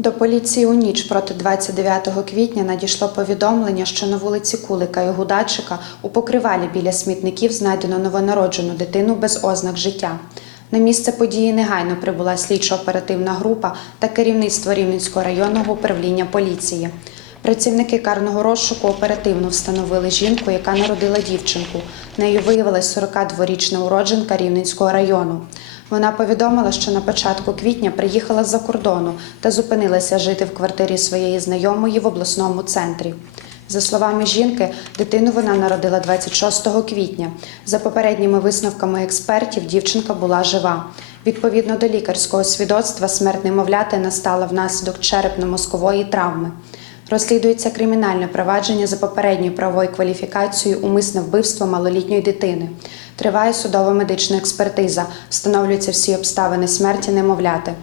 До поліції у ніч проти 29 квітня надійшло повідомлення, що на вулиці Кулика і Гудачика у покривалі біля смітників знайдено новонароджену дитину без ознак життя. На місце події негайно прибула слідчо-оперативна група та керівництво Рівненського районного управління поліції. Працівники карного розшуку оперативно встановили жінку, яка народила дівчинку. Нею виявилась 42-річна уродженка Рівненського району. Вона повідомила, що на початку квітня приїхала з-за кордону та зупинилася жити в квартирі своєї знайомої в обласному центрі. За словами жінки, дитину вона народила 26 квітня. За попередніми висновками експертів, дівчинка була жива. Відповідно до лікарського свідоцтва, смерть немовляти настала внаслідок черепно-мозкової травми. Розслідується кримінальне провадження за попередньою правовою кваліфікацією умисне вбивство малолітньої дитини. Триває судова медична експертиза. Встановлюються всі обставини смерті немовляти.